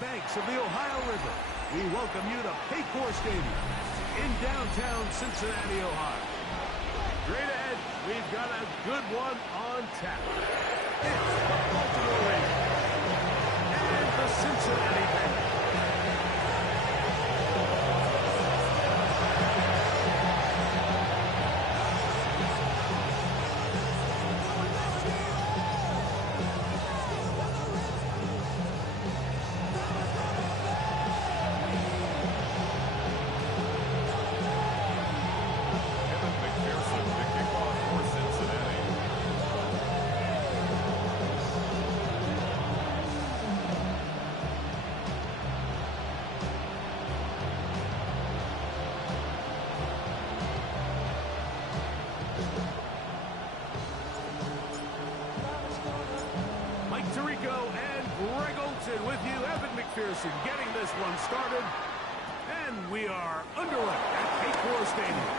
banks of the Ohio River, we welcome you to Paycor Stadium in downtown Cincinnati, Ohio. Straight ahead, we've got a good one on tap. It's the Baltimore Ravens and the Cincinnati Bengals. With you, Evan McPherson, getting this one started. And we are underway at Paycor Stadium.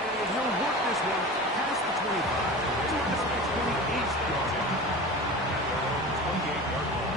And he'll work this one past the 25 to about the 28th yard line. 28-yard line.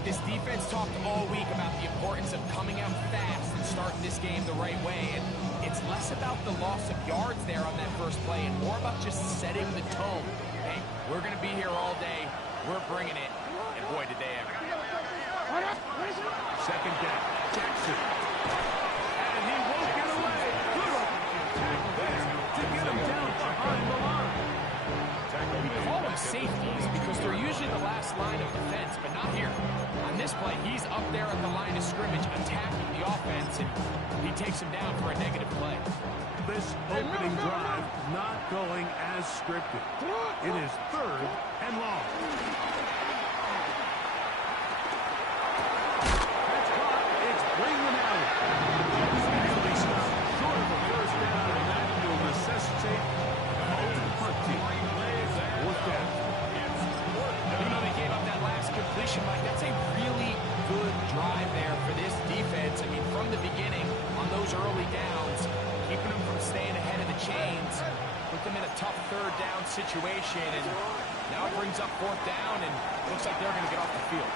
This defense talked all week about the importance of coming out fast and starting this game the right way. And it's less about the loss of yards there on that first play and more about just setting the tone. Hey, we're going to be here all day. We're bringing it. And boy, did they ever. Second down, Jackson. And he won't get away. Good tackle there to get him down behind the line. We call them safeties because they're usually the last line of defense, but not here. On this play, he's up there at the line of scrimmage attacking the offense, and he takes him down for a negative play. This opening drive not going as scripted. It is 3rd and long. That's caught. It's Bringman out. Easily stopped short of a first down, and that will necessitate a holding punt team. Fourth down. You know, they gave up that last completion, Mike. That's a really good drive there for this defense. I mean, from the beginning, on those early downs, keeping them from staying ahead of the chains, put them in a tough 3rd down situation, and now it brings up 4th down, and looks like they're going to get off the field.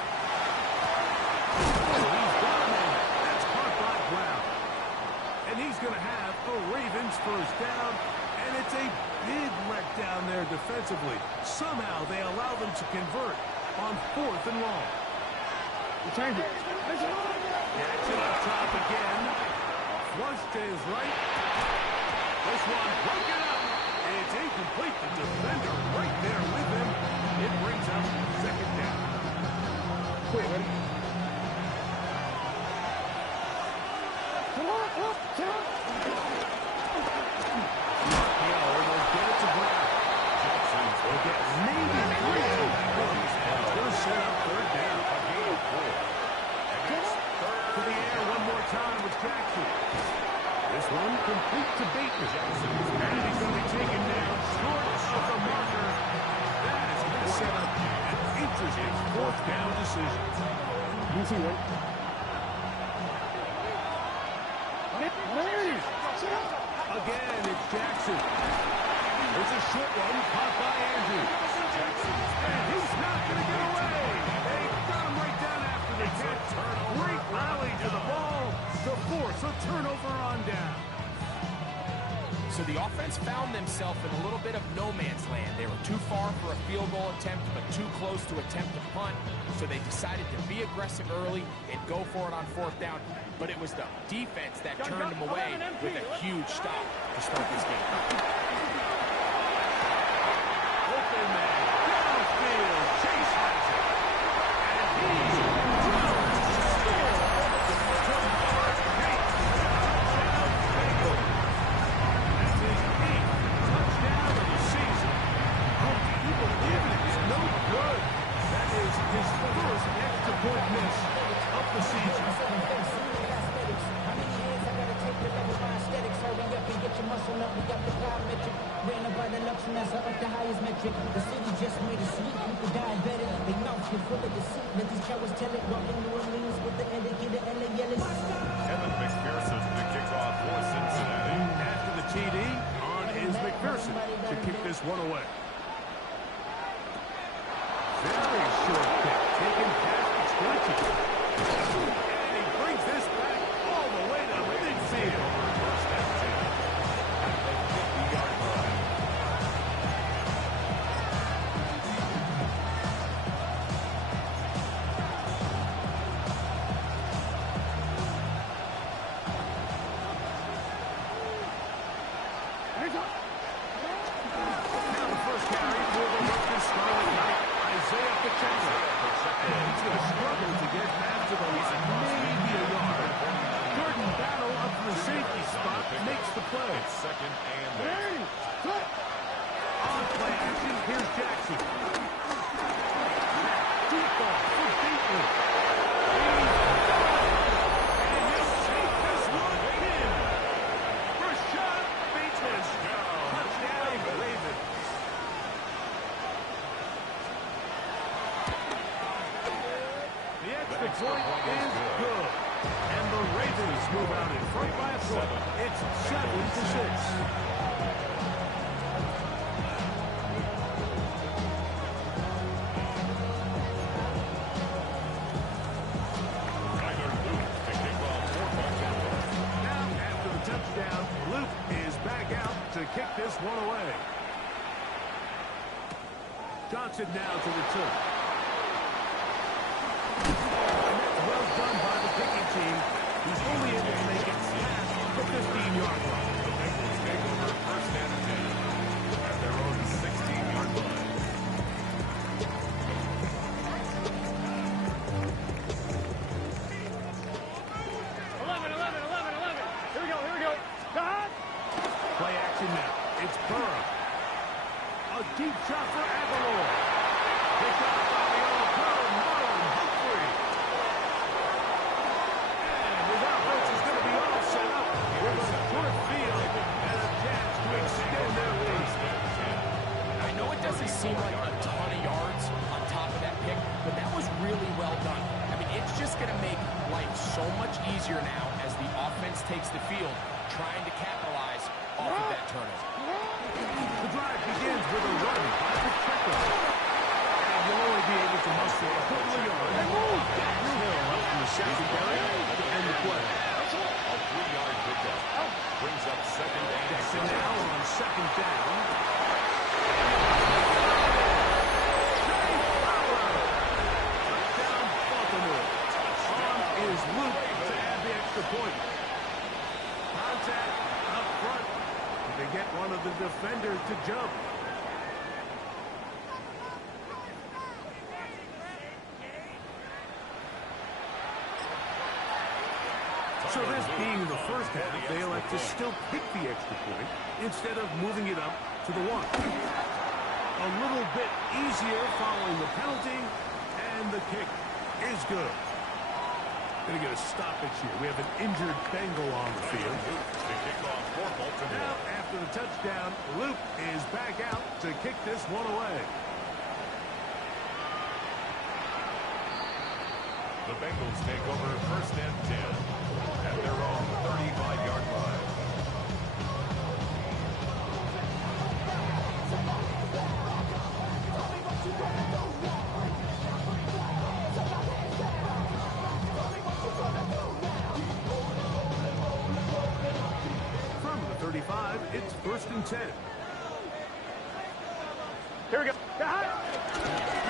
Oh, he's gone, and that's caught by Brown. And he's going to have a Ravens first down, and it's a big wreck down there defensively. Somehow they allow them to convert on 4th and long. Return it. Jackson up top again. Flush to his right. This one broken up. It's incomplete. The defender right there with him. It brings up 2nd down. Quick, ready? Come on, up, down. They'll get it to Brown. They'll get maybe 3. They're set up 3rd down. To the air one more time with Jackson. This one complete to Bateman. And he's going to be taken down see, right? Again, it's Jackson. There's a short one caught by Andrew. And he's not going to get away. They got him right down after the catch. Great rally to the ball to force a turnover on down. So the offense found themselves in a little bit of no man's land. They were too far for a field goal attempt, but too close to attempt a punt. So they decided to be aggressive early and go for it on fourth down. But it was the defense that turned them away with a huge stop to start this game. Open man, downfield, Chase has it. And he's drilled to score. That's his 8th touchdown of the season. Oh, can you believe it? It's no good. That is his first extra point miss of the season. The highest metric. The city just made a sleep. People diabetic. They mouth get full of deceit. Let these cowards tell it. Walking New Orleans with the indicator and the yellow. Evan McPherson to kick off for Cincinnati. After the TD, on is McPherson to kick this one away. Very short kick, taken past its 20. And he brings this back all the way to midfield. First and 10 at the 50-yard line. Now the first carry for the rookie Scarlet Knight, Isaiah Pacheco. And he's going to struggle to get back to the line, maybe a yard. Gordon Battle up to the safety spot makes the play. It's second and 8. On play action, here's Jackson. Deep ball for Bateman. And he'll take this one in. Rashad Bateman. Touchdown, Ravens. The extra point is good. And the Ravens move out in front by a point. It's 7-6. Tyler Luke to kick off for Baltimore. Now, after the touchdown, Luke is back out to kick this one away. Johnson now to return. And that's well done by the kicking team. He's only able to make it past the 15-yard line. The Bengals take over first and 10 at their own 16-yard line. Play action now. It's Burrow. A deep shot for Aguilar. Picked up by the all-pro Marlon Humphrey. And his offense is going to be all set up with a short field and a chance to extend their lead. I know it doesn't seem like a ton of yards on top of that pick, but that was really well done. I mean, it's just going to make life so much easier now as the offense takes the field, trying to capitalize off of that turnover. The drive begins with a run by Pacheco. And you'll only be able to muster a couple of yards. Daniel Hill up from the secondary to end the play. A 3-yard pickup brings up second and Jackson 6. now on second down. Touchdown, Baltimore. On is Luke to add the extra point. Contact up front. They get one of the defenders to jump. So this being the first half, they elect to still pick the extra point instead of moving it up to the 1. A little bit easier following the penalty, and the kick is good. Going to get a stoppage here. We have an injured Bengal on the field. To kick off for Baltimore. Now, after the touchdown, Luke is back out to kick this one away. The Bengals take over first and 10 at their own 35-yard line. From the 35, it's first and 10. Here we go.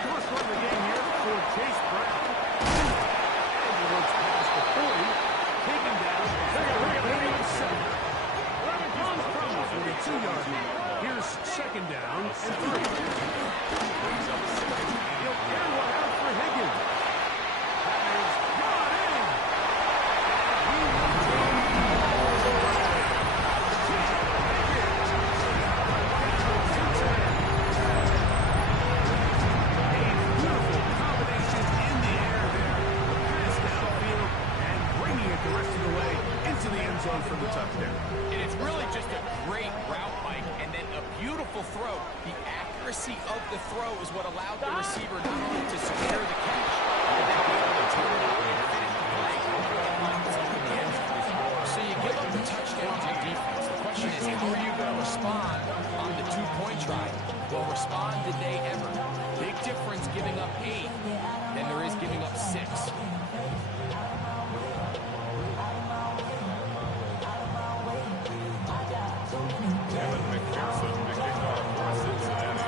First run of the game here for Chase Brown. And he looks past the 40, taken down at the 7. From the 42-yard line. Here's second down and 3. He'll get one out for Higgins. That is brought in. And he will turn the ball away. Higgins. Cincinnati. A beautiful combination in the air there. Pass downfield and bringing it the rest of the way into the end zone for the touchdown. And it's really just a great route, Mike, and then a beautiful throw. The accuracy of the throw is what allowed the receiver not only to secure the catch, but then be able to turn it up and finish the play. So you give up the touchdown to defense. The question is, how are you going to respond on the two-point try? Well, respond did they ever? Big difference giving up 8 than there is giving up 6. Evan McPherson to kick off for Cincinnati.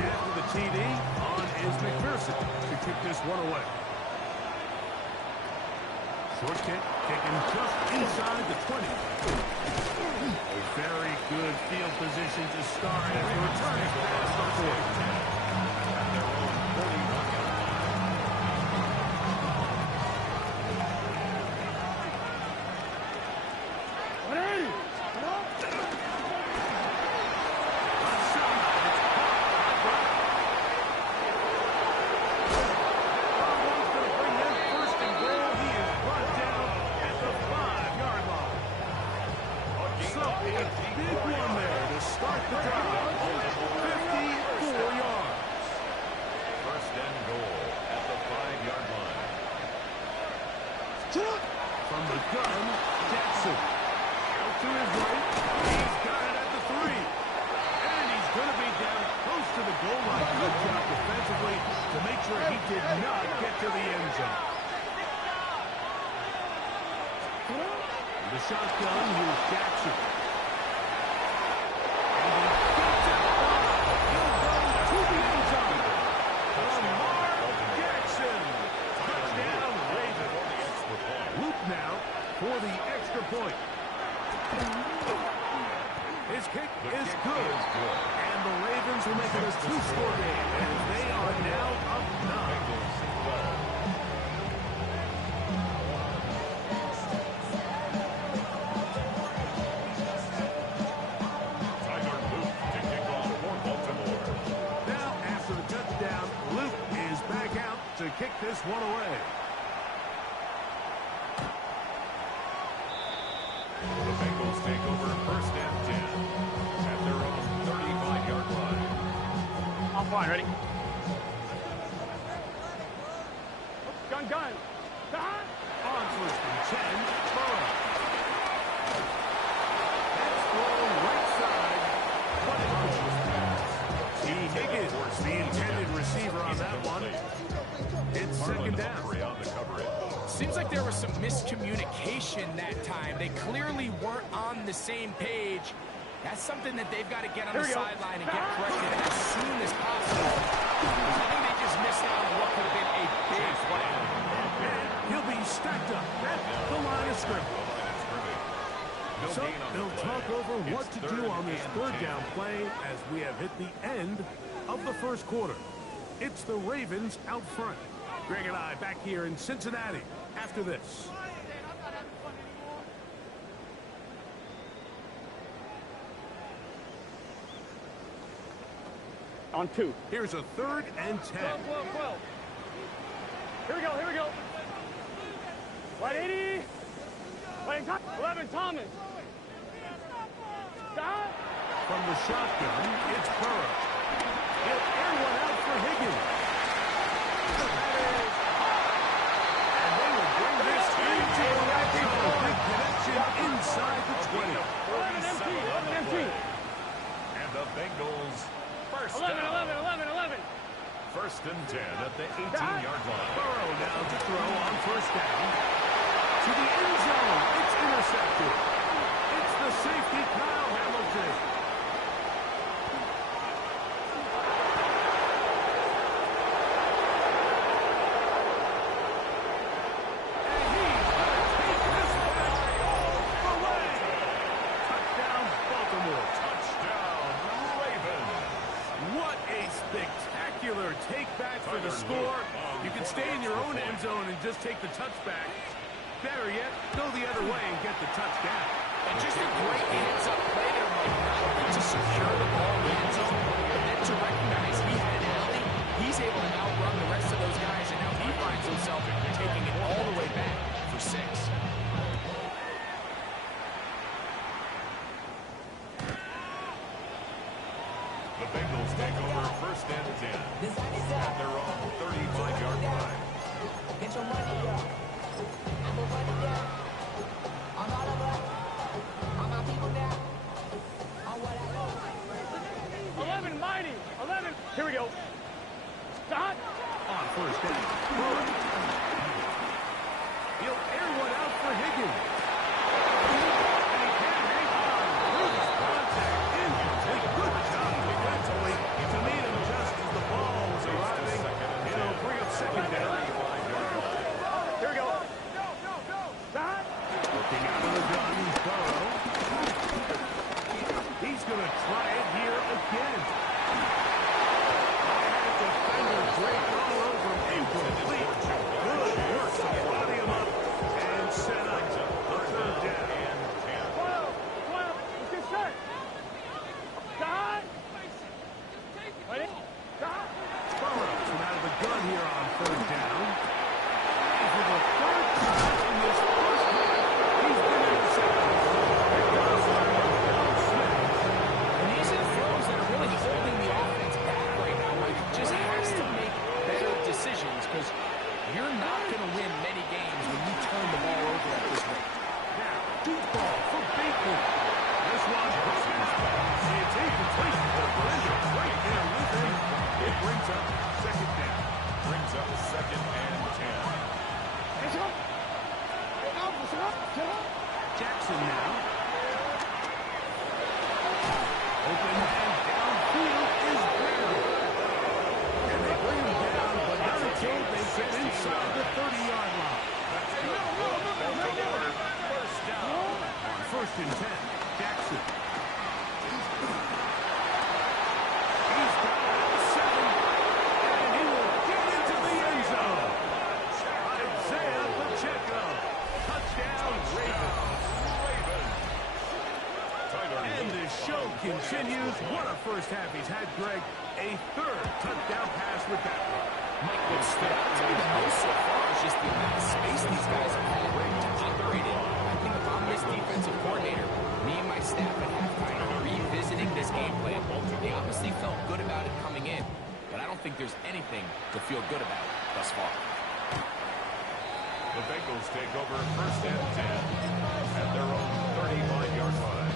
After the TD, on is McPherson to kick this one away. Short kick, taken just inside the 20. A very good field position to start as the return is past the 40. At their own 41-yard line. First and goal at the 5-yard line. From the gun, Jackson. Out to his right. He's got it at the 3. And he's going to be down close to the goal line. Good job defensively to make sure he did not get to the end zone. The shotgun, here's Jackson. And he gets it. He'll go to the end zone. Lamar Jackson. Touchdown, Ravens. Loop now for the extra point. His kick is good. And the Ravens will make it a 2-score game. And they are now up 9. Tyler Luke to kick off for Baltimore. Now, after the touchdown, Luke is back out to kick this one away. The Bengals take over first and 10 at their own 35-yard line. I'm fine. Ready? Gun. Gun. On first and 10, Burrow. That's thrown right side, but it pushes pass. T. Higgins, the intended receiver on that one. It's second down. Humphrey on the coverage. Seems like there was some miscommunication that time. They clearly weren't on the same page. That's something that they've got to get on the sideline and get corrected as soon as possible. I think they just missed out on what could have been a big play. And he'll be stacked up at the line of scrimmage. So they'll talk over what to do on this third down play as we have hit the end of the first quarter. It's the Ravens out front. Greg and I back here in Cincinnati after this. On 2. Here's a 3rd and 10. 12. Here we go. Right 80. Wait, 11, Thomas. Stop. From the shotgun, it's Burrow. He'll air one out for Higgins. That is First and 10 at the 18-yard line. Burrow now to throw on first down. To the end zone. It's intercepted. It's the safety, Kyle Hamilton. And he's going to take this one all the way. Touchdown, Baltimore. Touchdown, Ravens. What a spectacular take-back for the score. You can stay in your own end zone and just take the touchback. Better yet, go the other way and get the touchdown. And just a great heads-up play there, Mike. Not only to secure the ball in the end zone, but then to recognize he had an alley. He's able to outrun the rest of those guys, and now he finds himself taking it all the way back for 6. The Bengals take over first and 10 at their own 35-yard line. Get your money up. I'm gonna run it down. On all of us. On my people now. On what I know. 11, mighty. 11. Here we go. Stop. On first down. He'll air one out for Higgins. And he can't hang on. Loose contact. Incomplete. Good job defensively to meet him just as the ball was arriving. It'll bring up second down. Here we go. Stop. Looking out of the gun, Burrow. He's going to try it here again. And defender Drake all over him. Incomplete. Good work to body him up and set up a third down. 12. Let's get set. Stop. Ready? Stop. Burrow from out of the gun here on third down. And for the third time in this first half, he's been intercepted. Here goes Smith. And these are throws that are really holding the offense back right now. Mike just has to make better decisions because you're not going to win many games when you turn the ball over at this rate. Now, deep ball for Bateman. This one, it's incomplete. The Brandon right there with him. It brings up second down. Brings up second and 10. Jackson now. Open and downfield is Brown. And they bring him down, but not until they get inside the 30-yard line. First down. On first and 10, Jackson. He's got it at 7, and he will get into the end zone. Isaiah Pacheco. Touchdown, Ravens. And the show continues. What a first half he's had, Greg. A third touchdown pass with that one. Mike, what stood out to me the most so far is just the amount of space these guys have had to operate in. I think if I'm this defensive coordinator, me and my staff at halftime are revisiting this game plan. They obviously felt good about it coming in, but I don't think there's anything to feel good about thus far. The Bengals take over first and 10 at their own 35-yard line.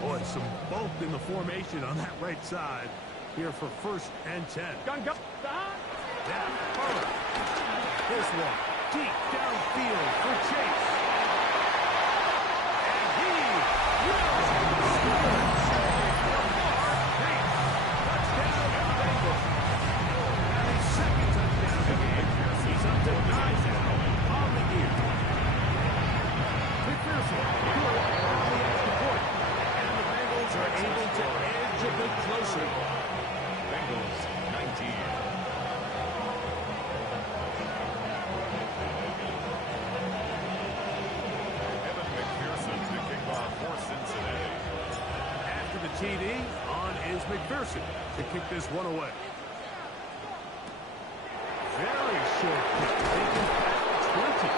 Boy, some bulk in the formation on that right side here for first and 10. Gun. Stop. Now, Burrow. This one deep downfield for Chase. And he will score. Chase. Touchdown, Bengals. And his second touchdown of the game. He's up to 9 now on the year. McPherson, good on the extra point. And the Bengals are able to edge a bit closer. Bengals 19. TD on is McPherson to kick this one away. Very short kick. Taken at 20.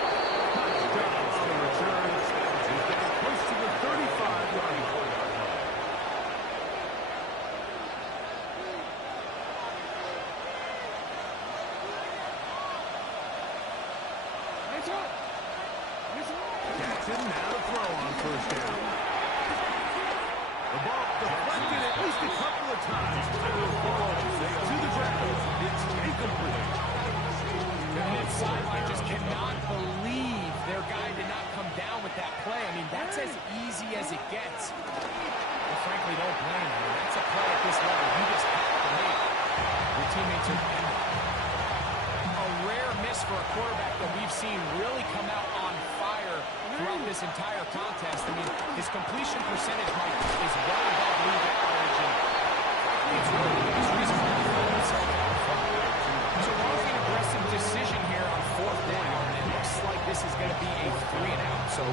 Touchdown on the return. He's getting close to the 35-yard line. Jackson now to throw on first down. The ball deflected at least a couple of times to the ground. It's incomplete. And that sideline just cannot believe their guy did not come down with that play. I mean, that's as easy as it gets. Well, frankly, don't blame him. That's a play at this level you just have to make. Your teammates are dependent. A rare miss for a quarterback that we've seen really come out on fire throughout this entire contest. I mean, his completion percentage, Mike, is well above league average, and it's really the biggest reason why he found himself out front. So throwing an aggressive decision here on 4th down, and it looks like this is going to be a 3-and-out. So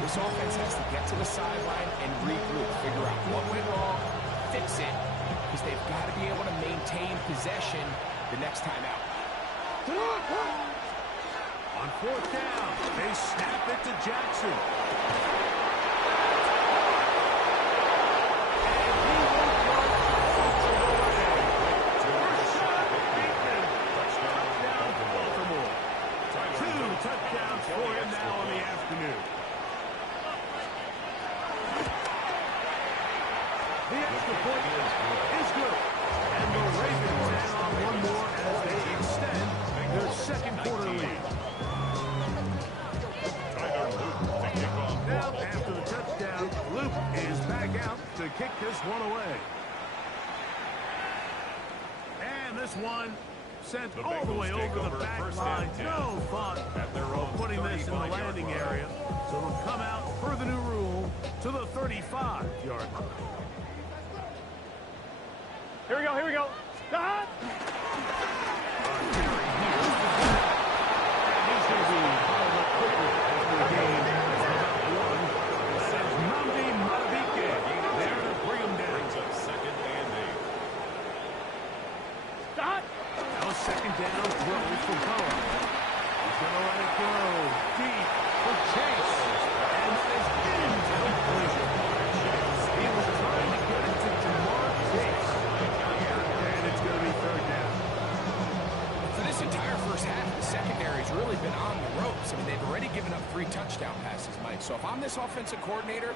this offense has to get to the sideline and regroup, figure out what went wrong, fix it, because they've got to be able to maintain possession the next time out. On 4th down, they snap it to Jackson. Touchdowns for him now in the afternoon. The extra point is good. And the Ravens add on one more as they extend their second quarter lead. Now, after the touchdown, Luke is back out to kick this one away. And this one sent all the way over the back line. No fun putting this in the landing area. So it'll come out per the new rule to the 35-yard line. Here we go, here we go. And he's going to be followed up quickly after the game. That is Namdi Matabike there to bring him down. Brings up 2nd and 8. Stop. Now a 2nd down throw for Burrow. He's going to let it go deep for Chase. And that is incomplete. He was trying to get it to Jamar Chase. And it's going to be 3rd down. For this entire first half, the secondary's really been on the ropes. I mean, they've already given up 3 touchdown passes, Mike. So if I'm this offensive coordinator,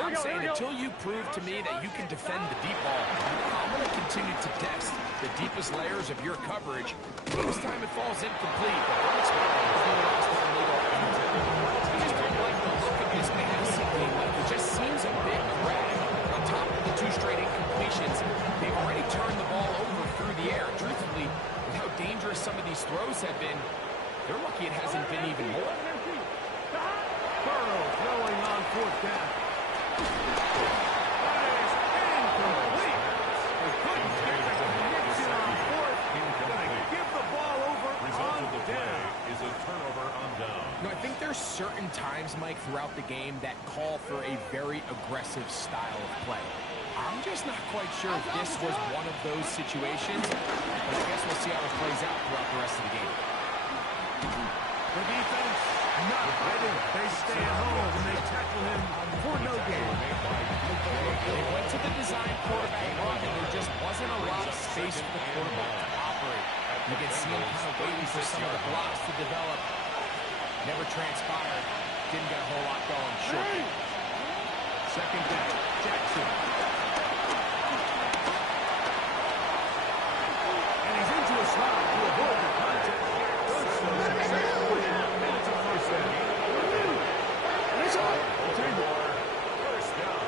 I'm saying until you prove to me that you can defend the deep ball, I'm going to continue to test the deepest layers of your coverage. This time it falls incomplete, but don't expect it to be the last time they go. I just don't like the look of this passing game. Like, it just seems a bit erratic. On top of the 2 straight incompletions, they've already turned the ball over through the air. Truthfully, with how dangerous some of these throws have been, they're lucky it hasn't been even more. Burrow throwing on 4th down. That is incomplete. They couldn't get the connection on 4th. Going to give the ball over Result on of the play down. is a turnover on down. You know, I think there's certain times, Mike, throughout the game that call for a very aggressive style of play. I'm just not quite sure if this was one of those situations, but I guess we'll see how it plays out throughout the rest of the game. The defense not ready. They stay at home and they tackle him for no gain. They went to the design quarterback run, and there just wasn't a lot of space for the quarterback to operate. You can see him kind of waiting for some of the blocks to develop. Never transpired. Didn't get a whole lot going. Sure. 2nd down. Jackson. And he's into a slot to avoid the contact. Does so successfully. And it's a 1st down. First down.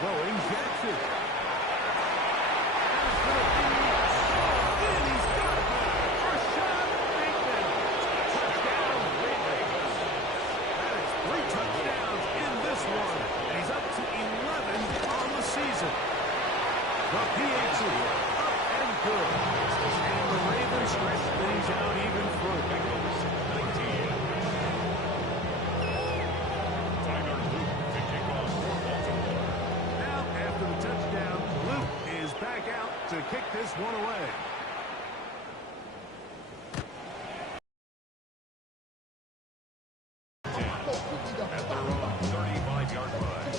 Throwing Jackson. The PAT up and good. And the Ravens stretch things out even further. Bengals 19. Tyler Luke to kick off for Baltimore. Now, after the touchdown, Luke is back out to kick this one away. At their own 35-yard line.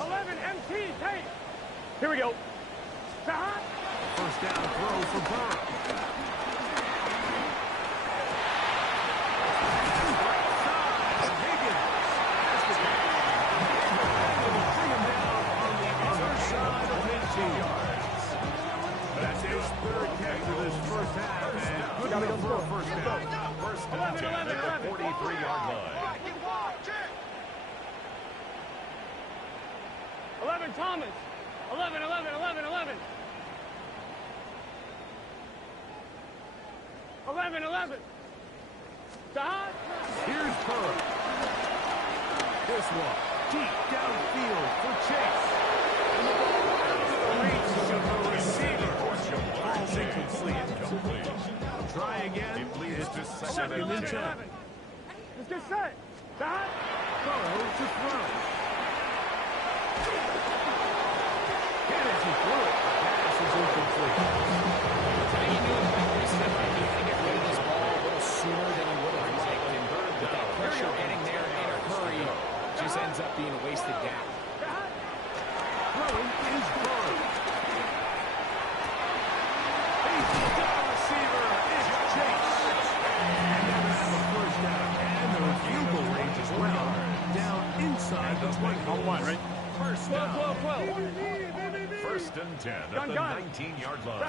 11 MT, take. Here we go. First down throw for Burrow. looking for a first down. First and 10 at the 43-yard line. 11, Thomas. 11. 11. Dot. Here's Burrow. This one, deep downfield for Chase. And the ball out of the reach of the receiver. Ball's incomplete. Try again. It leads to Second and 10. Let's get set. Dot. Burrow to throw. Can as he threw it. Pass is incomplete. Now you knew that he said he had to get rid of this ball a little sooner than he would have liked. And with that pressure getting there in a hurry just ends up being a wasted gap. Throwing is Burrow. He's the receiver. It's Chase. And they're going to have a first down. And the field goal range as well. Down inside the 20. Right? First down. 12. First and 10 at the 19-yard line.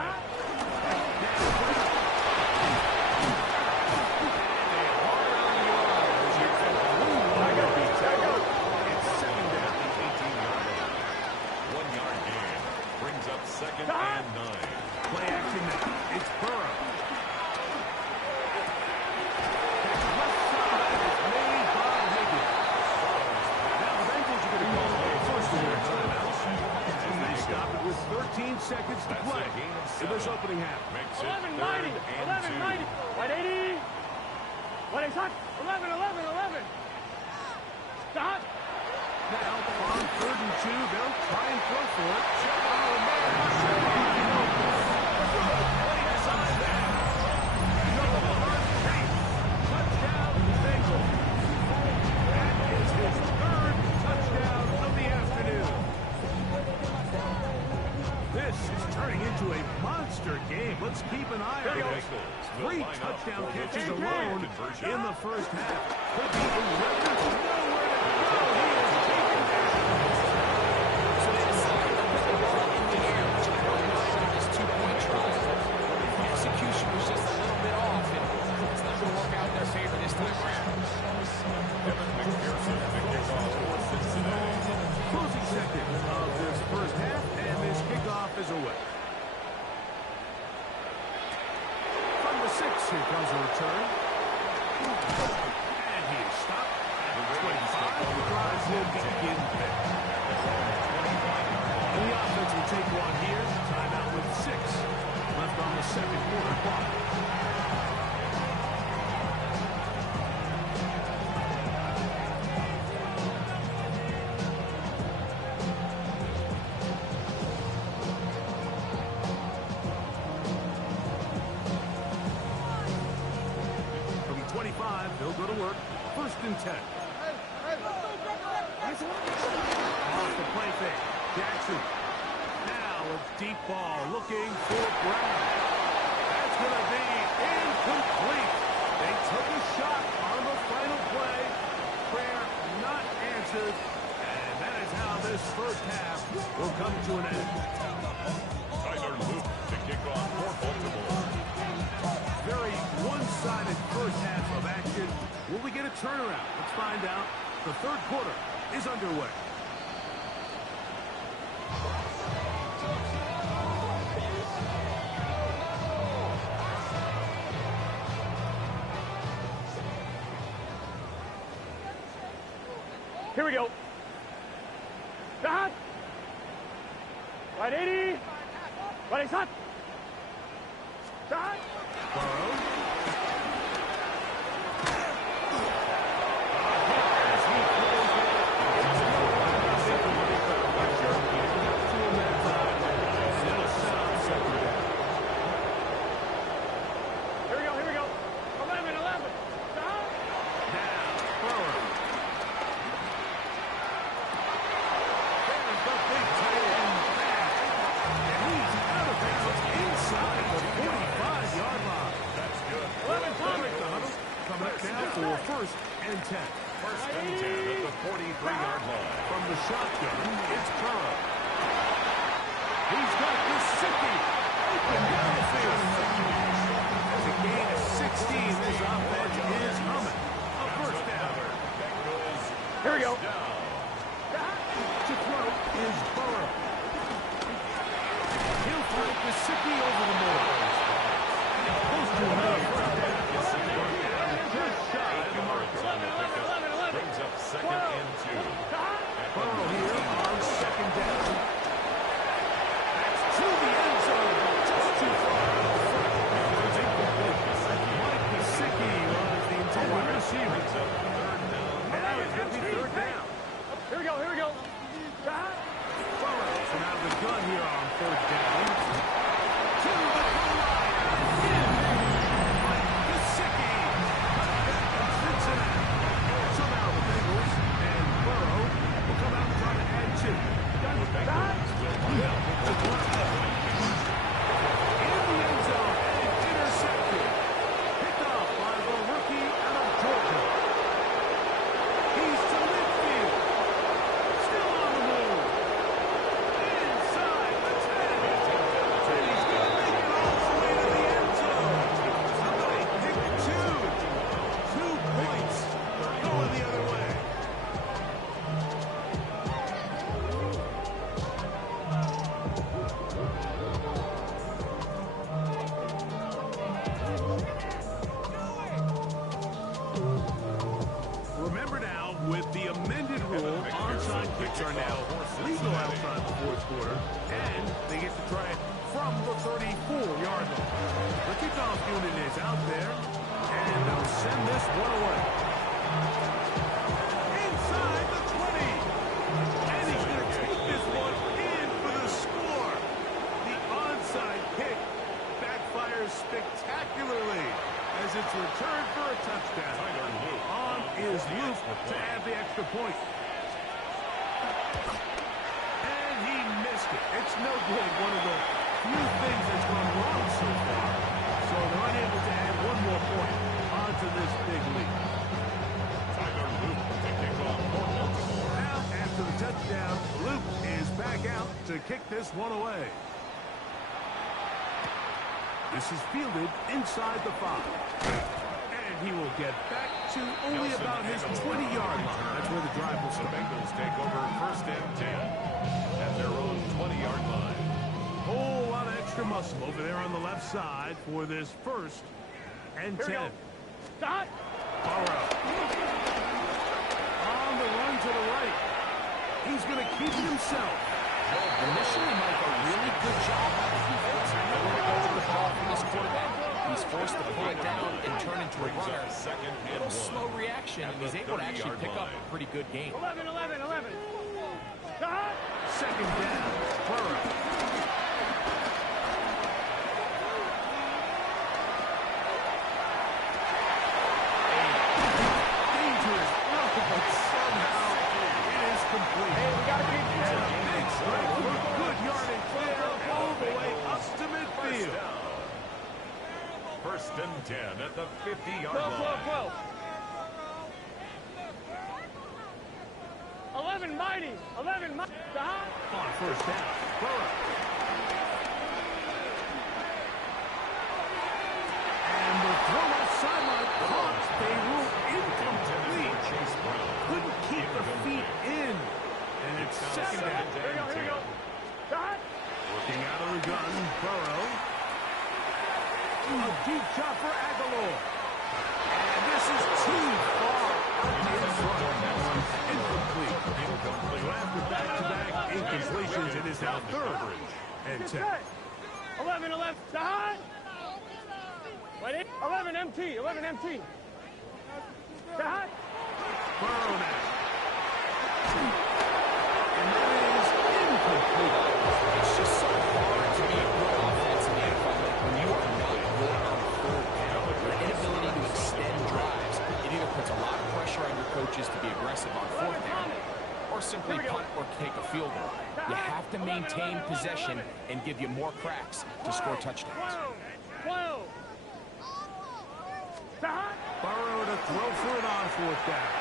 Second and 9. Play action now. It's Burrow. Left side is made by Higgins. Now the Bengals are going to call a first of their timeouts. And they stop it with 13 seconds to play in this opening half. Makes it 11, 3rd 90. and 11, 90. 180. What is that? 11. Stop. Now on 3rd and 2, they'll try and throw for it. Touchdown, Bengals. That is his 3rd touchdown of the afternoon. This is turning into a monster game. Let's keep an eye on this. 3 touchdown catches alone in the first half. Could be a record. Nowhere to go. He is taken down. So they decided to put the ball in the air, which I don't mind on this 2-point try. The execution was just a little bit off, and it's not going to work out in their favor this time around. Evan McPherson to kick off for Cincinnati. Closing seconds of this first half, and this kickoff is away. From the 6, here comes a return. And he is stopped at the 25. The drive will begin there. And the offense will take one here. Timeout with 6 left on the second quarter clock. From 25, they'll go to work. First and 10. Off the play fake. Jackson. Now a deep ball looking for Brown. That's going to be incomplete. They took a shot on the final play. Prayer not answered. And that is how this first half will come to an end. Tyler Luke to kick off for Baltimore. Very one-sided first half of action. Will we get a turnaround? Let's find out. The third quarter is underway. Here we go. Stop. 180. What is that? Stop. Burrow. Here we go. 11. Stop. Now, Burrow. There's the big tight end pass. And he's out of bounds inside the 45-yard line. That's This offense is humming. A first down. Here we go. To throw is Burrow. He'll throw Gesicki over the middle. And it's close to another first down. Just shy of the mark. Brings up second and 2. Burrow here on second down. That's to the end zone. Just too far. Mike Gesicki was the intended receiver. Now it's going to be third down. Here we go. Here we go. Burrow from out of the gun here on third down. To the goal line. Mike Gesicki. Touchdown to Cincinnati. Somehow the Bengals and Burrow will come out and try to add 2. The Bengals will find out. In the end zone and intercepted. Picked off by the rookie out of Georgia. He's to midfield. Still on the move. Inside the 10. And he's going to make it all the way to the end zone. Somebody picked 2. 2 points going the other way. Remember now, with the amended rule, onside kicks are now legal outside the fourth quarter, and they get to try it from the 34-yard line. The kickoff unit is out there, and they'll send this one away. Inside the 20, and he's going to take this one in for the score. The onside kick backfires spectacularly as it's returned for a touchdown. On is Luke to add the extra point. And he missed it. It's no good. One of the few things that's gone wrong so far. So they're unable to add one more point onto this big lead. Now, after the touchdown, Luke is back out to kick this one away. This is fielded inside the 5. And he will get back to only about his 20-yard line. That's where the drive will The start. Bengals take over first and 10 at their own 20-yard line. Whole lot of extra muscle over there on the left side for this first and Here we 10. go. Stop. Burrow. On the run to the right. He's going to keep it himself. Initially, Mike, a really good job by the defense. Nowhere to go with the ball from this quarterback. He's forced to pull it down and turn into a runner. Second A and little 1. slow reaction, and he's able to actually pick up a pretty good game. 11, 11, 11. Stop. Second down. Burrow. Dangerous. But somehow it is complete. Hey, we got to keep And a big strike for good yardage there all the way up to midfield. First and 10 at the 50-yard 12, 12, line. 12. 11 mighty. 11 mighty. Stop. On first down. Burrow. And the throw off sideline caught. They rule incomplete. Chase Brown. Couldn't keep the feet in. And it's second down. Here we go. Here we go. Stop. Working out of the gun, Burrow. A deep shot for Aguilar. And this is too far out in front. That one's incomplete. So after back-to-back incompletions, it is now third and 10. 11, 11. Stop. Wait, 11 MT. 11 MT. Stop. Burrow now. And that is incomplete. It's just so hard to be a good offense in the NFL. Like when you are not good on third down, your inability to extend drives, it either puts a lot of pressure on your coaches to be aggressive on fourth down, or simply punt or take a field goal. You have to maintain possession and give you more cracks to score touchdowns. 12. Stop. Burrow to throw for it on fourth down.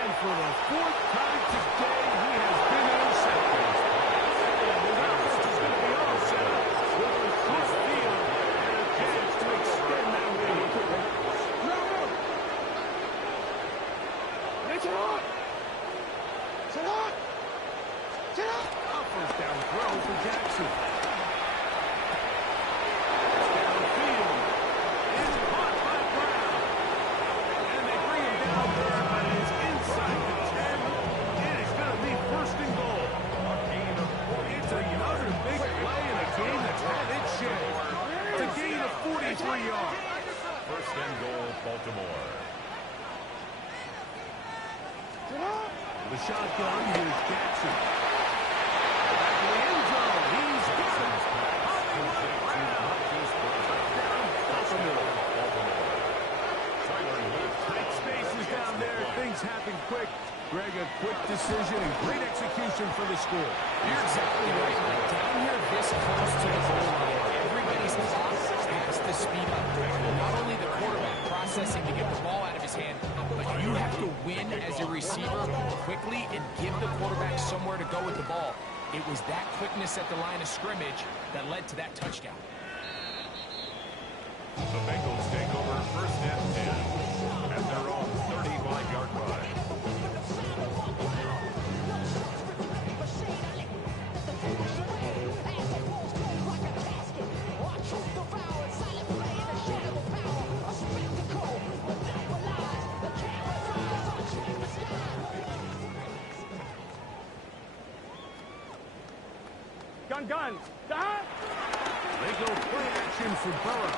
And for the fourth time today, he has been intercepted. And his offense is going to be all set up with a short field and a chance to extend A first down throw for Jackson. Downfield. It's caught by Brown. And they bring him down there, but it's inside the 10. And it's going to be first and goal. It's another big play in a game that's had its share. It's a gain of 43 yards. First and goal, Baltimore. The shotgun, here's Jackson. Back to the end zone. He's got it. Tight spaces down there. Things happen quick. Greg, a quick decision and great execution for the score. You're exactly right. Like down here this close to the goal line, everybody's clock has to speed up. Not only the quarterback processing to get the ball out of his hand, but you have to win as a receiver quickly and give the quarterback somewhere to go with the ball. It was that quickness at the line of scrimmage that led to that touchdown. The Bengals take over first and 10 at their own 35-yard line. Gun. They go play action for Burrow.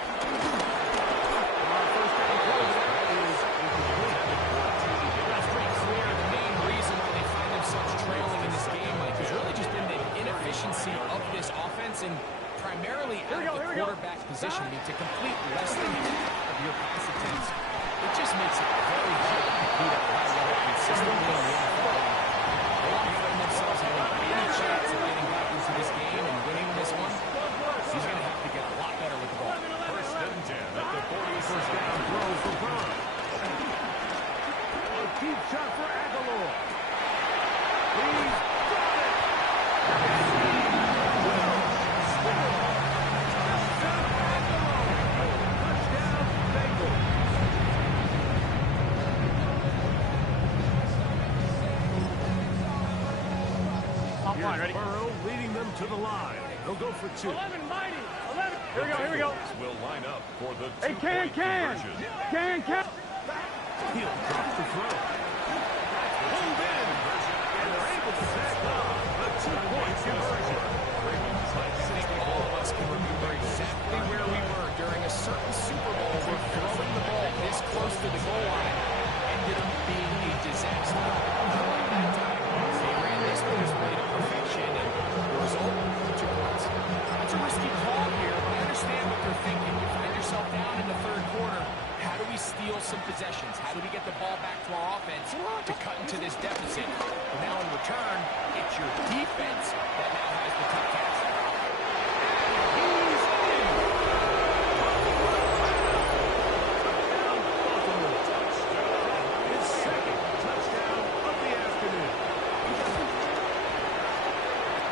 First down play is incomplete. That's pretty clear. The main reason why they find themselves trailing in this game, Mike, has really just been the inefficiency of this offense and primarily out of the quarterback position. I mean, to complete less than half of your pass attempts, it just makes it very hard to compete at a high level consistently in the NFL. They want to find themselves having any chance of getting back into this game and winning this one. He's going to have to get a lot better with the ball. First and 10 at the 40. First down throw for Burrow. A deep shot for Aguilar. He's got it. Touchdown, Bengals. Line, ready? Burrow leading them to the line. They'll go for 2. 11, mighty. 11. Here we go. Will line up for the Hey, two-point conversion. Can. He'll drop the throw. Pulled in. And they're able to sack up the 2-point conversion. I think all of us can remember exactly where we were during a certain Super Bowl where throwing the ball this close to the goal line ended up being a disaster. At that time, they ran this play to perfection, and the result, 2 points. It's a risky call here, but I understand what you're thinking. You find yourself down in the third quarter. How do we steal some possessions? How do we get the ball back to our offense to cut into this deficit? But now in return, it's your defense that now has the tough task. His second touchdown of the afternoon.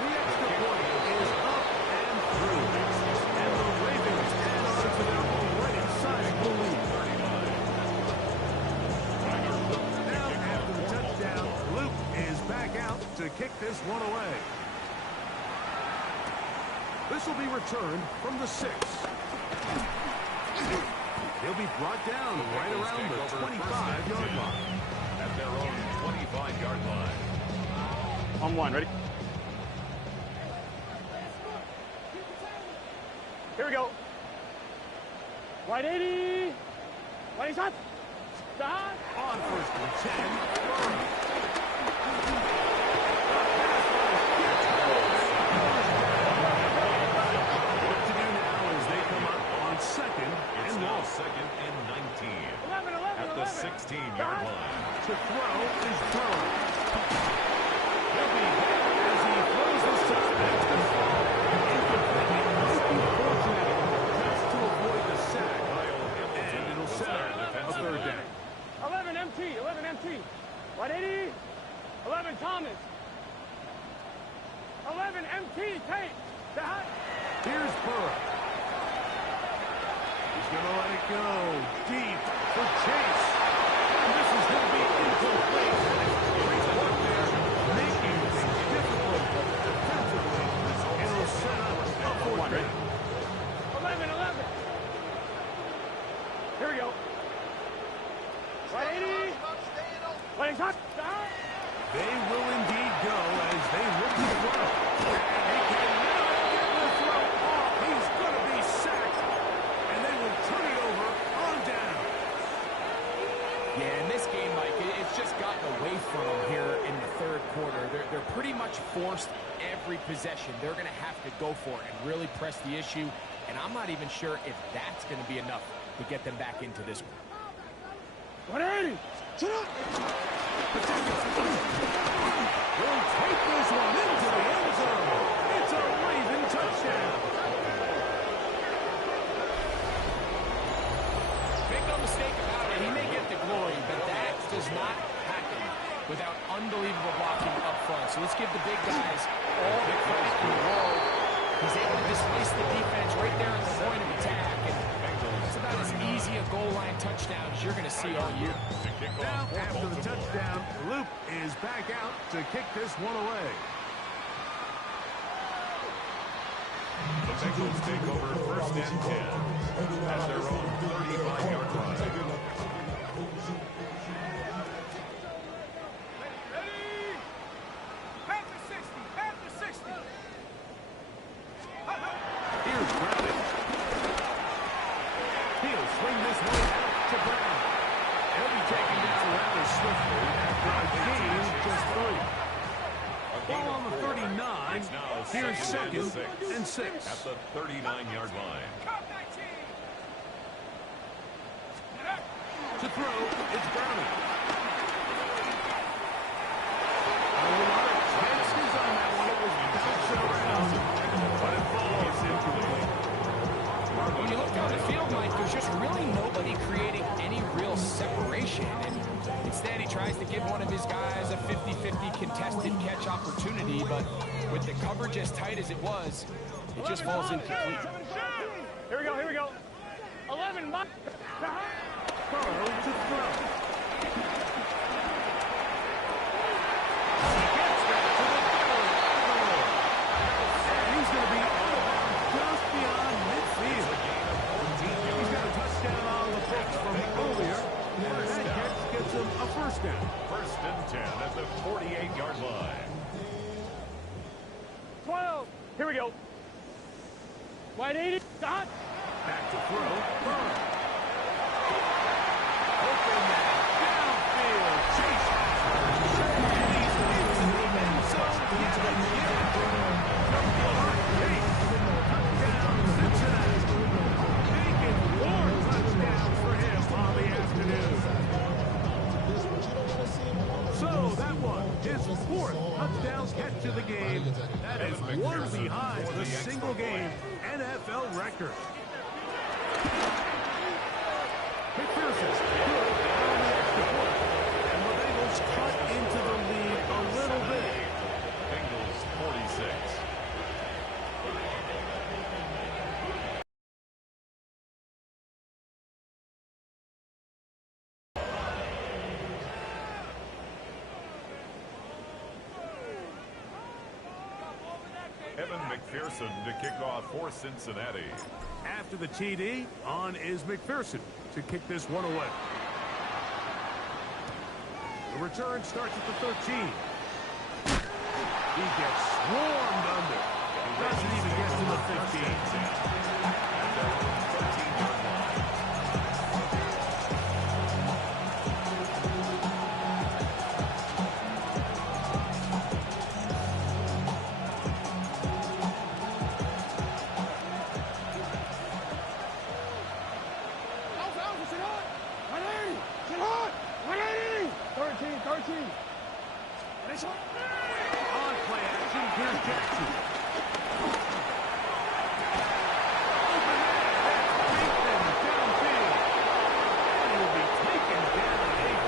The extra point is up and through. And the Ravens add on to their already sizable lead. Now, after the touchdown, Luke is back out to kick this one away. This will be returned from the 6. He'll be brought down right around the 25-yard line. At their own 25-yard line. On 1, ready? Here we go. Wide 80. Wide shot. Stop. On first and 10. What to do now as they come up on second It's and now long. second and 19 11. at the 16-yard line. To throw is Burrow. He'll be hit as he throws this to the next to fall. Incomplete. Might be fortunate just to avoid the sack. And it'll set up a third down. 11 MT. Wide 80. 11 Thomas. 11 MT. Tate. Stop. Here's Burrow. He's going to let it go deep for Chase. And this is going to be incomplete. Great work there, making things difficult forced every possession. They're going to have to go for it and really press the issue, and I'm not even sure if that's going to be enough to get them back into this one. 180. Will take this one into the end zone. It's a Raven touchdown. Make no mistake about it, he may get the glory, but that does not happen without unbelievable blocking up front. So let's give the big guys all the credit in the world. He's able to displace the defense right there at the point of attack. And it's about as easy a goal line touchdown as you're going to see all year. Now, after the touchdown, Luke is back out to kick this one away. The Bengals take over first and 10 at their own 35-yard line. Here's Brown. He'll swing this one out to Brown. He'll be taken down rather swiftly after a gain of just 3. Ball on the 39. Here's second and 6. At the 39-yard line. To throw, it's Browning. Chances on that one. It was bouncing around, but it falls into the lane. When you look down the field, Mike, there's just really nobody creating any real separation. And instead, he tries to give one of his guys a 50-50 contested catch opportunity, but with the coverage as tight as it was, it just falls incomplete. Here we go, here we go. 11, Mike. Burrow to throw. He gets that to the goal. And he's going to be out of bounds just beyond midfield. He's got a touchdown on the books from earlier, and that catch gets him a first down. First and 10 at the 48-yard line. 12. Here we go. 180. Dot. Back to throw. Burrow. Open that downfield. Chase. And he's leaving the end zone yet again. From Florida, Chase. Touchdown, Cincinnati. Making 4 touchdowns for him on the afternoon. So that one, his 4th touchdown catch of the game. That is one behind the single-game NFL record. McPherson good on the extra point. And the Bengals cut into the lead a little bit. Bengals 46. Evan McPherson to kick off for Cincinnati. After the TD, on is McPherson to kick this one away. The return starts at the 13. He gets swarmed under. Doesn't even get to the 15. At their own 13-yard line. On play action, here's Jackson. Open man, that's Bateman downfield. And he'll be taken down. A big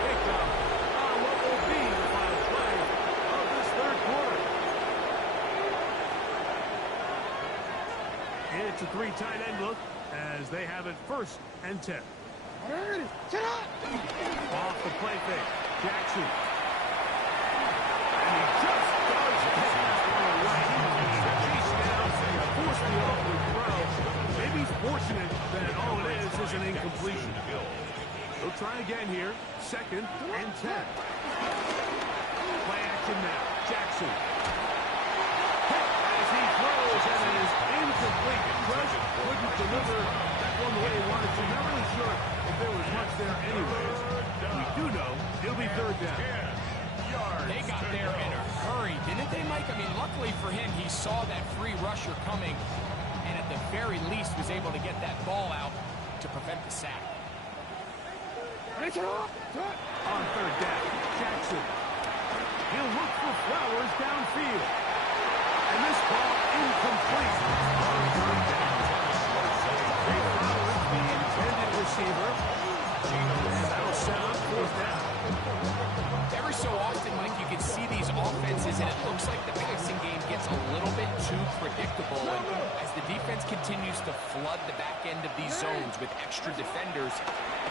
pickup on what will be the final play of this 3rd quarter. It's a 3 tight end look as they have it 1st and 10. Off the play fake, Jackson. And he just does pick that one away. Chase down, forced the awkward throw. Maybe he's fortunate that all it is an incompletion. They'll try again here, 2nd and 10. Play action now, Jackson. As he throws, and it is incomplete. Just couldn't deliver that one the way he wanted to. Not really sure if there was much there anyways. We do know it'll be 3rd down. They got there in a hurry, didn't luckily for him, he saw that free rusher coming, and at the very least was able to get that ball out to prevent the sack. On third down, Jackson. He'll look for Flowers downfield. And this ball incomplete. On third down. Ray Flowers, the intended receiver. And that'll set up fourth down. Every so often, Mike, you can see these offenses, and it looks like the passing game gets a little bit too predictable. And as the defense continues to flood the back end of these zones with extra defenders,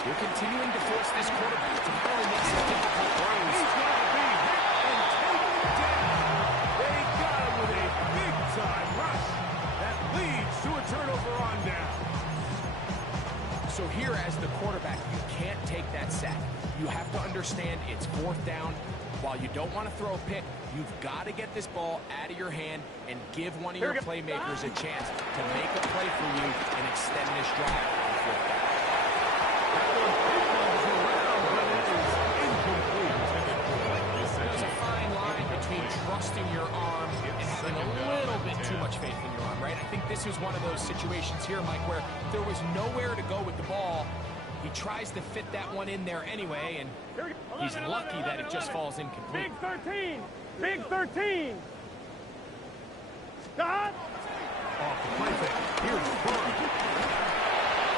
they're continuing to force this quarterback to really make some difficult throws. He's going to be hit and taken down. They got him with a big-time rush. That leads to a turnover on down. So here, as the quarterback, you can't take that sack. You have to understand it's fourth down. While you don't want to throw a pick, you've got to get this ball out of your hand and give one of your playmakers a chance to make a play for you and extend this drive on fourth down. There's a fine line between trusting your arm and having a little bit too much faith in your arm, right? I think this was one of those situations here, Mike, where there was nowhere to go with the ball. He tries to fit that one in there anyway, and he's lucky that it just falls incomplete. Big 13! Big 13! Stop! Off the play fake. Here's Burr.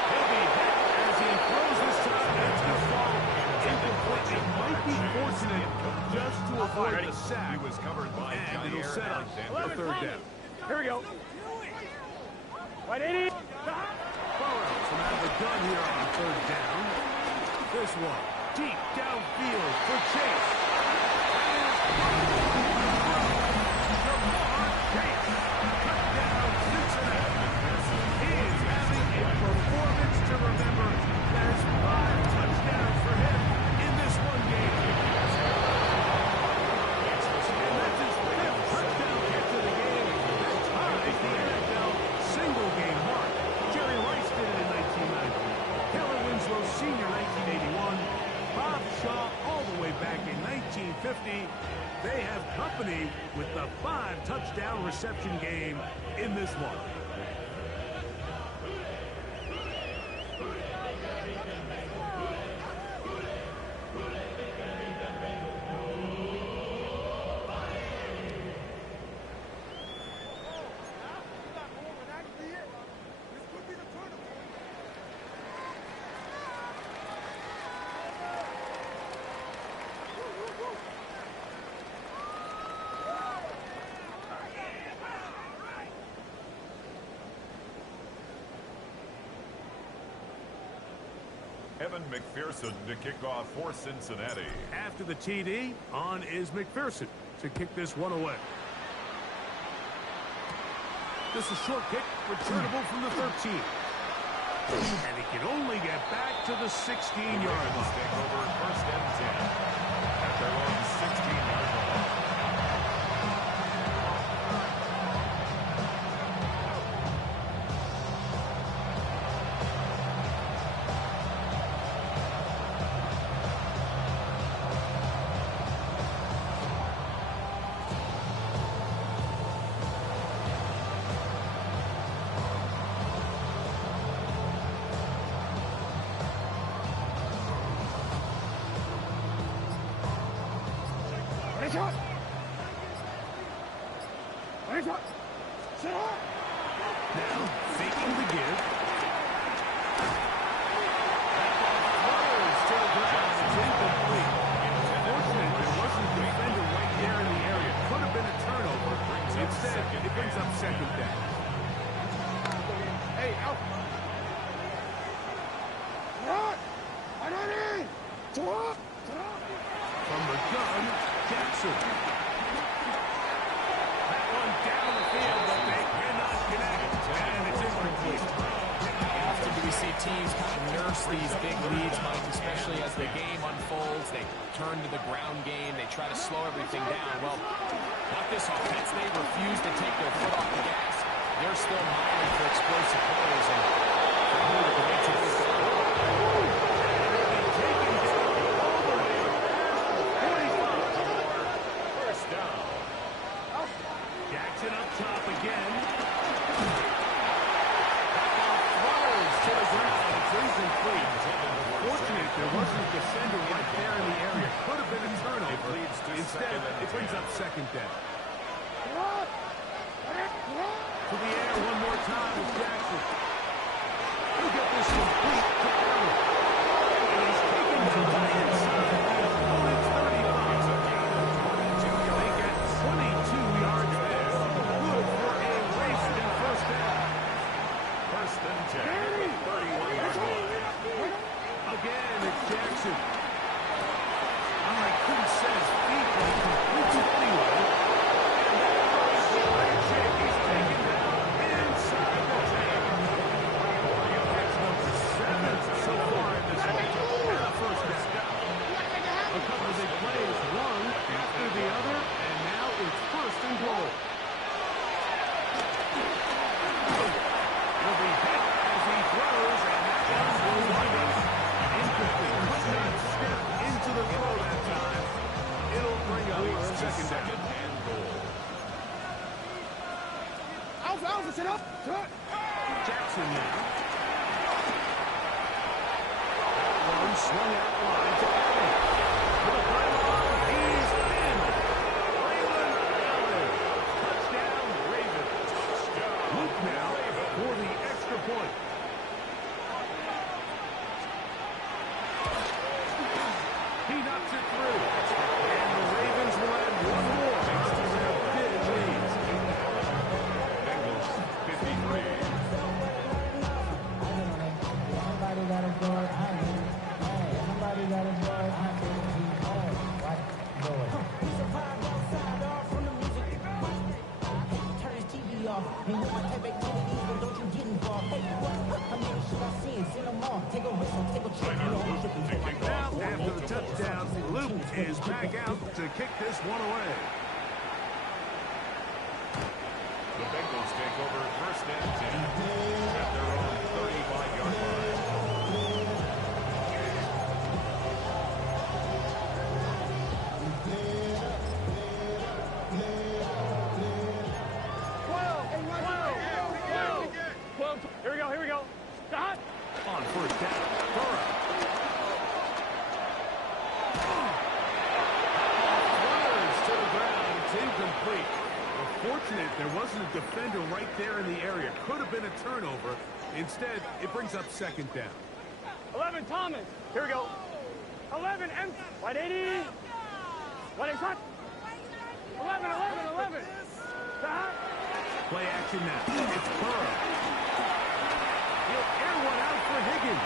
He'll be hit as he throws this time. That's going to fall incomplete. It might be fortunate just to avoid the sack. He was covered by And it'll set up for third down. Here we go. Right, 80. Burrows from out of the gun here on third down. This one deep downfield for Chase. Jamar Chase cut down Cincinnati. He is having a performance to remember. There's 5 touchdowns for him in this one game. And that's his 5th touchdown hit to the game. That ties the NFL single game mark. Jerry Rice did it in 1990. Keller Winslow Sr. 1981. Bob Shaw all the way back in 1950. They have company with the 5-touchdown reception game in this one. Evan McPherson to kick off for Cincinnati. After the TD, on is McPherson to kick this one away. This is short kick, returnable from the 13. And he can only get back to the 16-yard line. Take over first and 10 at their own 16-yard line. Now, faking the give. That ball flutters to the ground. It's incomplete. Unfortunately, there wasn't a defender right there in the area. Could have been a turnover. Instead, it brings up second down. Hey, out. From the gun, Jackson. That one down the field, but they cannot connect. And it's incomplete. How often do we see teams kind of nurse these big leads, Mike, especially as the game unfolds? They turn to the ground game. They try to slow everything down. Well, not this offense. They refuse to take their foot off the gas. They're still mining for explosive plays. And action up top again. Throws to the ground. It's incomplete. Fortunate there wasn't a defender right there in the area. Could have been a turnover. Instead, it brings up second down. To the air one more time with Jackson. He'll get this complete to Allen. And he's taken down to the inside. Opponent's 35. They get 22 yards there. Good for a race and first down. First and 10. 31-yard line. Again, it's Jackson. I couldn't set his feet, but he completes it anyway. And that goes for a check. He's taken down inside the 10. That's number 7 so far in this game. And a first down. A couple of big plays, one after the other, and now it's first and goal. He'll be hit as he throws, and that one will wind up incomplete. Could not step into the throw that time. It'll bring up second down. And goal. Jackson now. That one swung out wide to Allen. For the pylon, he's in. Braylon Allen. Touchdown, Ravens. Luke now for the extra point. He knocks it through. And the Ravens will add one more to their big lead. Bengals 53. Now, after the touchdown, Luke is back out to kick this one away. The Bengals take over first and 10 at their own 35-yard line. Here we go. Stop. On first down, Burrow. Runners to the ground. It's incomplete. Fortunate there wasn't a defender right there in the area. Could have been a turnover. Instead, it brings up second down. 11, Thomas. Here we go. 11, M. 180. 180. 11. Stop. Play action now. It's Burrow. He'll air one out for Higgins.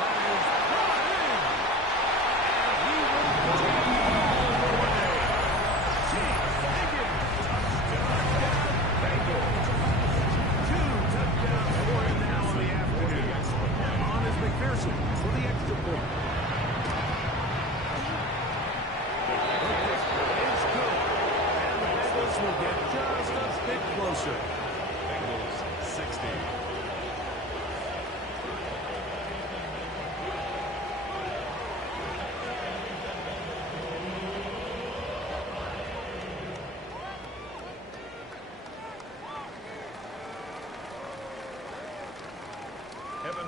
That is brought in. And he will go all the way. Higgins. Touchdown, Bengals. 2 touchdowns for him now in the afternoon. On is McPherson for the extra point. The kick is good. And the Bengals will get just a bit closer. Bengals 60.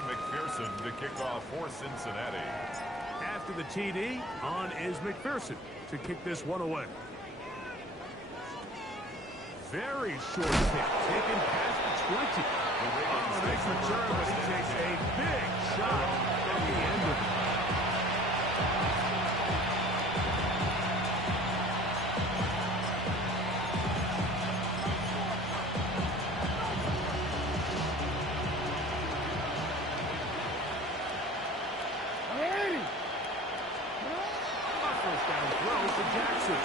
McPherson to kick off for Cincinnati. After the TD, on is McPherson to kick this one away. Very short kick, taken past the 20. Nice return, but he takes a big shot at the end of it. Jackson.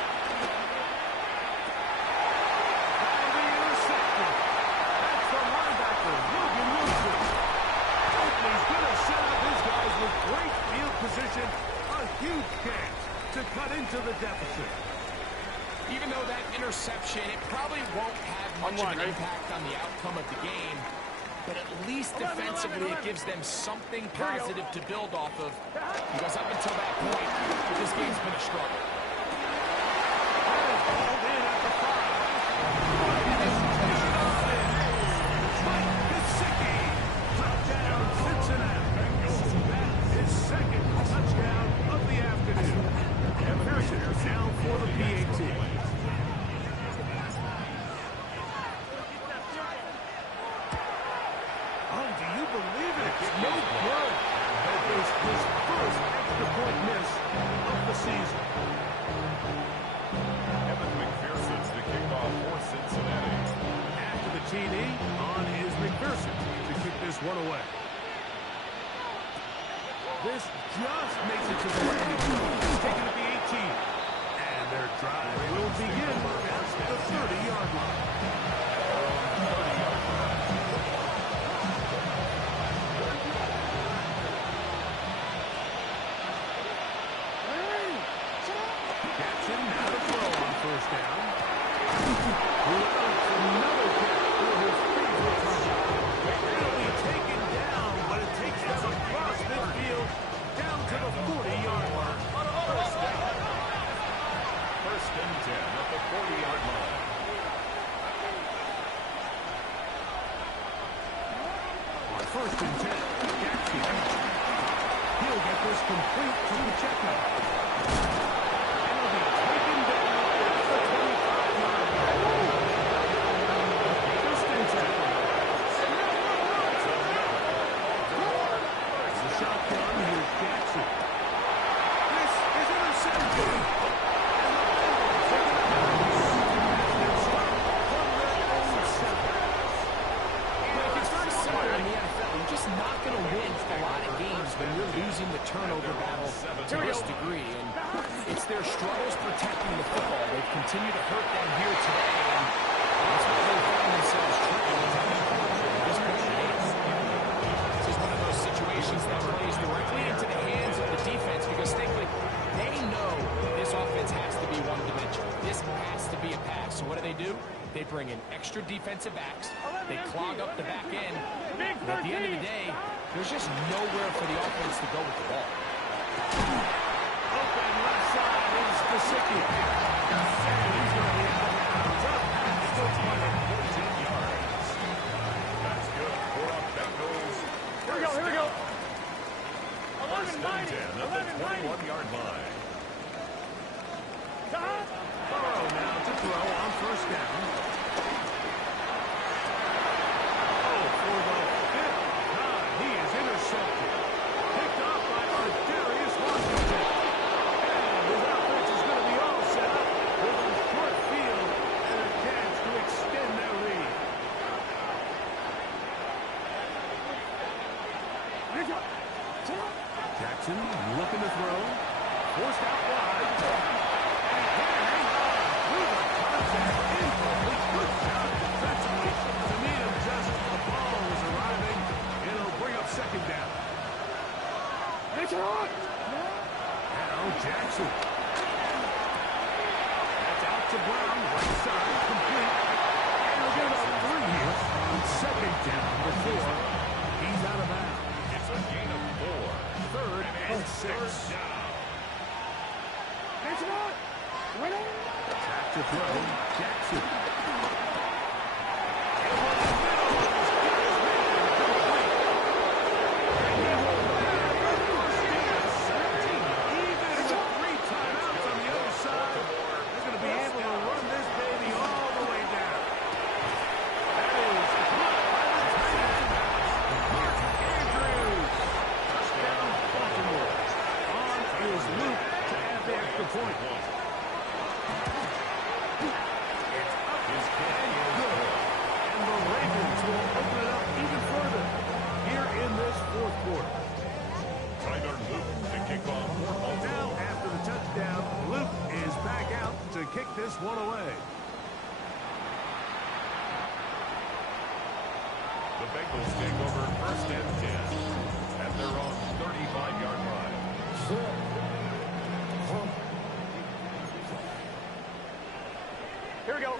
That'll be intercepted. That's the linebacker, Logan Wilson. He's going to set up his guys with great field position. A huge chance to cut into the deficit. Even though that interception, it probably won't have much of an impact on the outcome of the game, but at least defensively it gives them something positive to build off of, because up until that point, this game's been a struggle. Called in at the 5. McPherson to kick this one away. This just makes it to the landing zone. Taken at the 18. And their drive will begin at the 30-yard line. Jackson now to throw on first down. Another catch for his favorite touchdown. It'll be taken down, but it takes them across midfield down to the 40-yard line. First down. First and 10 at the 40-yard line. On first and 10, Jackson. He'll get this complete to the checkout. And it'll be taken down at the 25-yard line. First and 10. The shotgun, here's Jackson. This is intercepted. Just not going to win a lot of games when you're losing the turnover battle to this degree. And it's their struggles protecting the football. They've continued to hurt them here today. And that's what they found themselves trying at this point in the game. This is one of those situations that plays directly into the hands of the defense because they know this offense has to be one-dimensional. This has to be a pass. So what do? They bring in extra defensive backs. They clog up the back end. And at the end of the day, there's just nowhere for the offense to go with the ball. Open left side is Gesicki. And he's going to be out of bounds. Up past the 14 yards. That's good for the Bengals. Here we go. First and 10 at the 21-yard line. Burrow now to throw on first down. Oh, for the fifth time, he is intercepted. Picked off by Darius Washington. And his offense is going to be all set up with a short field and a chance to extend their lead. Jackson looking to throw. Forced out wide. And he can't hang on through the contact. Incomplete. Good job defensively to meet him just as the ball was arriving. It'll bring up second down. Now Jackson. That's out to Brown. Right side. Complete. And he'll get about 3 here on second down before he's out of bounds. It's a gain of 4. Third and 6. Back to throw. Jackson. Even with 3 timeouts on the other side, they're going to be able to run this baby all the way down. That is caught by the Titans. Mark Andrews. Touchdown, Baltimore. On is Luke to add the extra point. It's up his kick. Good. And the Ravens will open it up even further here in this fourth quarter. Tyler Luke to kick off for Baltimore. Now, after the touchdown, Luke is back out to kick this one away. The Bengals take over first and 10 at their own 35-yard line. Here we go.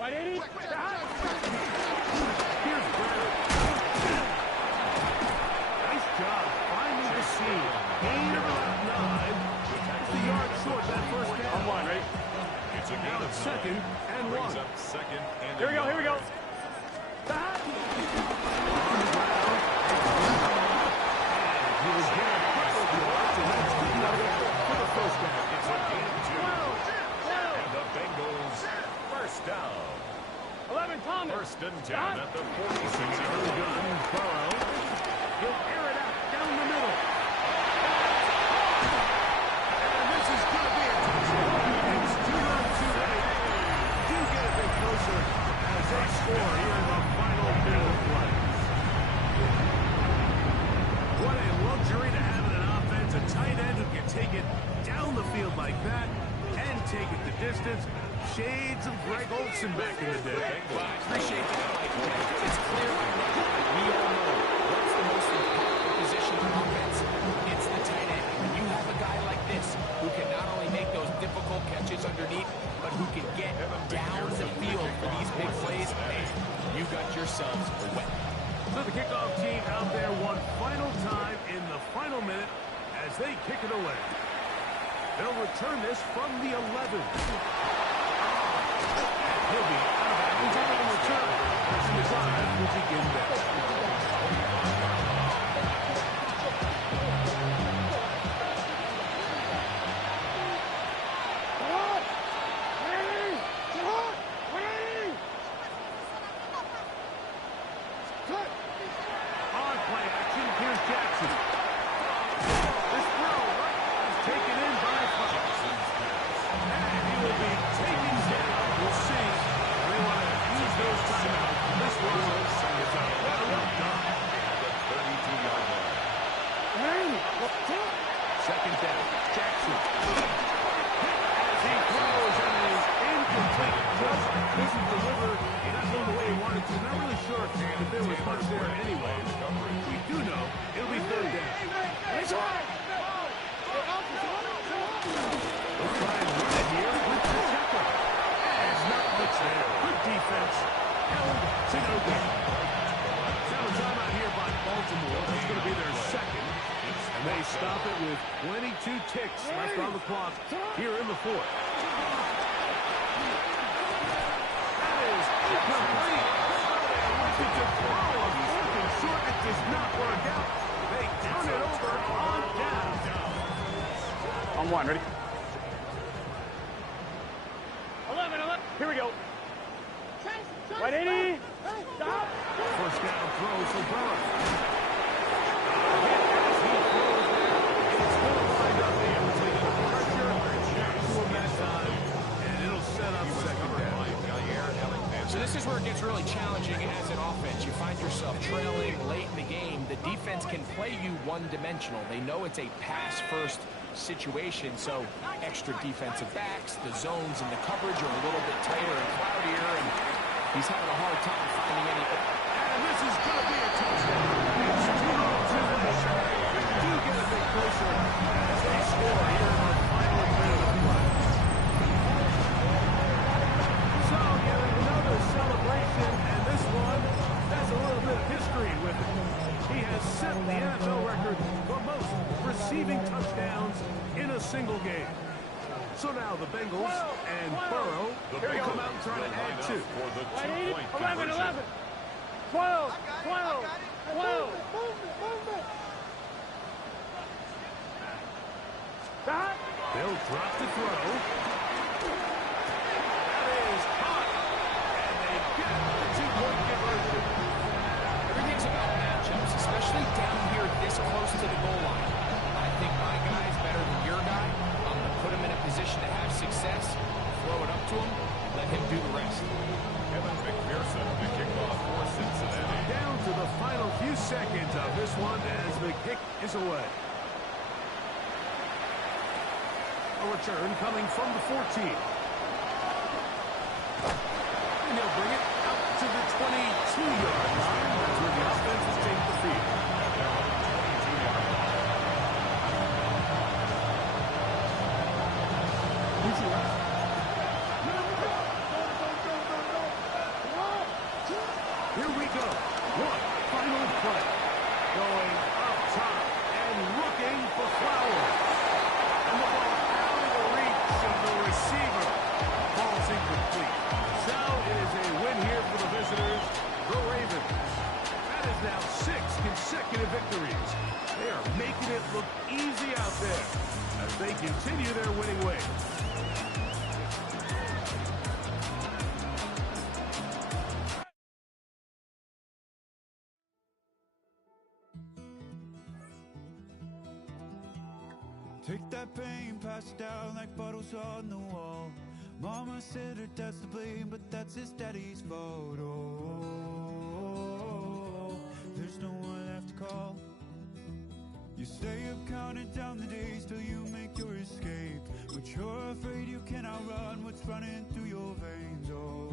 Wide 80. Here's Brad. Nice job finding the seam. Gain of about 9. That's the yard short that first down. On one, right? It's a gain Now of it's 9. second and Brings 1. up second and Here we go. Here we go. On the ground. He was getting a couple of yards, and that's good enough for the first down. It's a gain of 2. And the Bengals first down. 11, Thomas. First and 10 at the 46-yard Gun, line. Burrow. He'll air it out down the middle. And this is going to be a touchdown. It's 2 runs too late. Do get a bit closer as they score here in the final Greg Olsen back in the day. Well, I appreciate that, Mike. It's clear right now that we all know what's the most important position on offense. It's the tight end. When you have a guy like this who can not only make those difficult catches underneath, but who can get down the field for these big plays, man, you got yourselves a weapon. So the kickoff team out there one final time in the final minute as they kick it away. They'll return this from the 11. He'll be out of bounds on the return. The drive will begin next. On play action, here's Jackson. This throw is taken in by Fox. And he will be taken down. We'll see. They want to use those timeouts. This one is well done. 32-yard line. Second down, Jackson. As he throws and is incomplete. Just couldn't deliver. He not going the way he wanted to. Not really sure if there was much there anyway. We do know it'll be third down. Let's try and run it here with Pacheco. And not much there. Good defense. Held to no gain. Now a timeout here by Baltimore. That's going to be their second. And they stop it with 22 ticks left on the clock here in the fourth. That is incomplete. Looking to throw a broken short. It does not work out. They turn it over on down. On one, ready? 11. Here we go. Right, 80. Stop. First down throw for Burrow. As he throws there, it's going to wind up incomplete. Pressure to him that time, and it'll set up second down. So this is where it gets really challenging as an offense. You find yourself trailing late in the game. The defense can play you one-dimensional. They know it's a pass-first situation, so extra defensive backs, the zones and the coverage are a little bit tighter and cloudier, and he's having a hard time finding any. And this is going to be a touchdown. It's 2-2 They do get a bit closer as they score here in the final minute of play. So, yet another celebration, and this one has a little bit of history with it. He has set the NFL record for most receiving touchdowns in a single game. So now the Bengals and Burrow will come out and try to add two. For the 2-point 11. conversion. 12. Stop. They'll drop the throw. That is caught. And they get the 2-point conversion. Everything's about matchups, especially down here this close to the goal line. I think my guy is better than your guy. I'm going to put him in a position to have success, throw it up to him, let him do the rest. Evan McPherson to kick off for Cincinnati. Down to the final few seconds of this one as the kick is away. A return coming from the 14. And he'll bring it out to the 22-yard line. That's where the offense will take the field. Here we go. One final play. Going up top and looking for Flowers. And the ball out of the reach of the receiver. Ball's incomplete. So it is a win here for the visitors, the Ravens. That is now 6 consecutive victories. They are making it look easy out there as they continue their winning way. Take that pain, pass it down like bottles on the wall. Mama said her dad's to blame, but that's his daddy's fault. Oh, there's no one left to call. You stay up counting down the days till you make your escape, but you're afraid you cannot run what's running through your veins. Oh,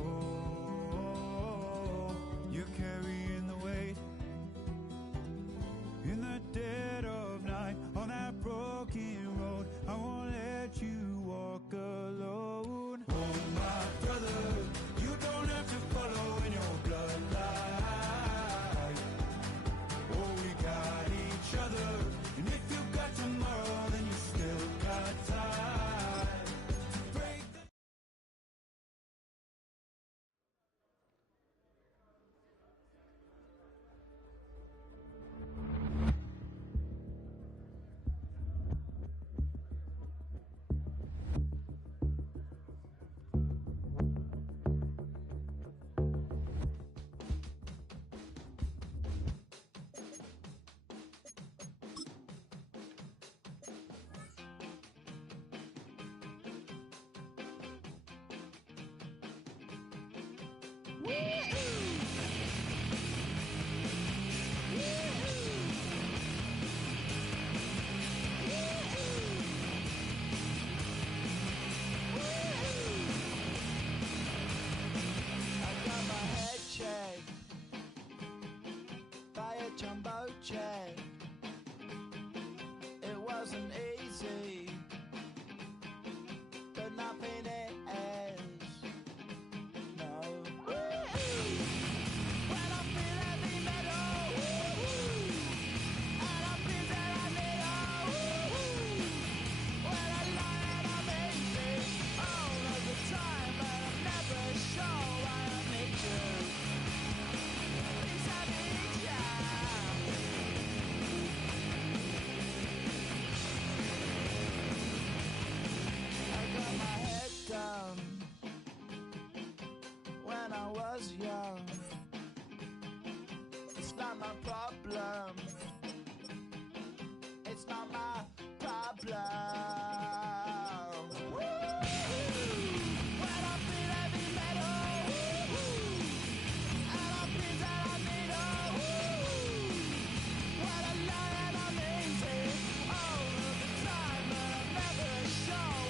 my problem.